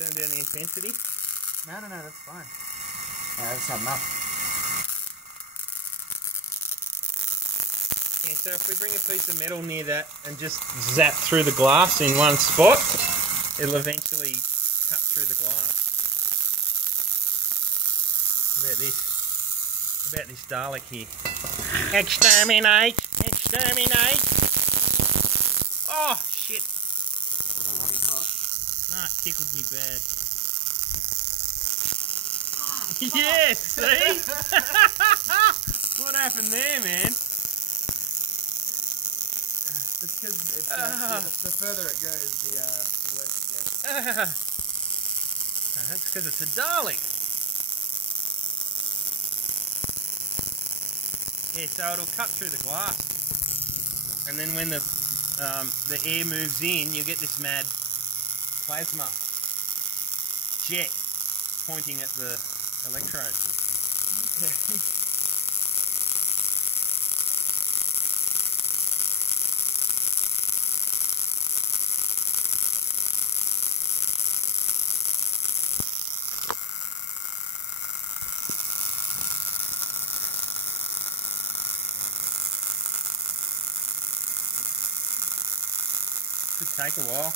turn down the intensity? No, that's fine. No, that's not enough. Yeah, so if we bring a piece of metal near that and just zap through the glass in one spot, it'll eventually cut through the glass. How about this? How about this Dalek here? Exterminate! Exterminate! Oh, shit! Nah, it tickled me bad. Yes, see? What happened there, man? It's because the further it goes, the worse it gets. That's because it's a Dalek. Yeah, so it'll cut through the glass, and then when the air moves in, you get this mad plasma jet pointing at the electrode. Okay. Could take a while.